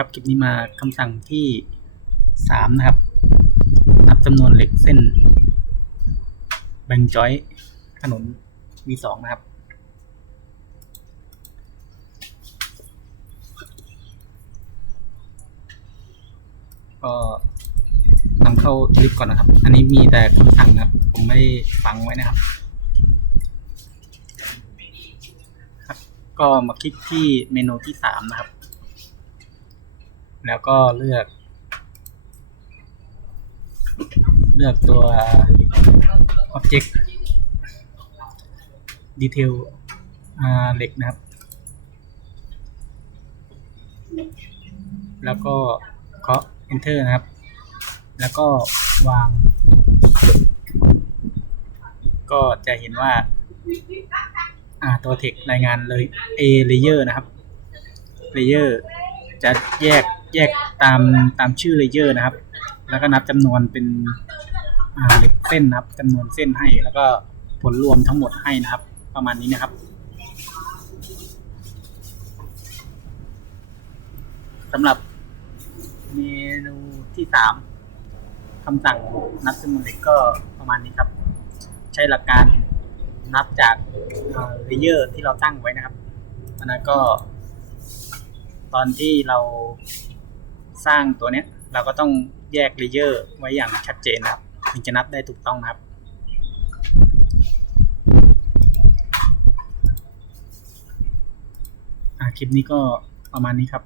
ครับคลิปนี้มาคำสั่งที่สามนะครับ นับจำนวนเหล็กเส้น แบ่งจอยถนน V2 นะครับ ก็นำเข้าลิฟต์ก่อนนะครับ อันนี้มีแต่คำสั่งนะครับ ผมไม่ได้ฟังไว้นะครับครับก็มาคลิกที่เมนูที่สามนะครับ แล้วก็เลือก เลือกตัว Object Detail อ่าเหล็กนะครับ แล้วก็เคาะ Enter นะครับ แล้วก็วาง ก็จะเห็นว่าอ่าตัวเทครายงานเลย A layer นะครับ layer จะแยก แยกตามตามชื่อ layer นะครับ แล้วก็นับจำนวนเป็นเหล็กเส้นนะครับจำนวนเส้นให้ แล้วก็ผลรวมทั้งหมดให้นะครับ ประมาณนี้นะครับสำหรับเมนูที่สามคำสั่งนับจำนวนเหล็กก็ประมาณนี้ครับ ใช้หลักการนับจากเลเยอร์ที่เราตั้งไว้นะครับอันนั้นก็ตอนที่เรา สร้างตัวเนี้ยเราก็ต้องแยกเลเยอร์ไว้อย่างชัดเจนนะครับถึงจะนับได้ถูกต้องนะครับ คลิปนี้ก็ประมาณนี้ครับ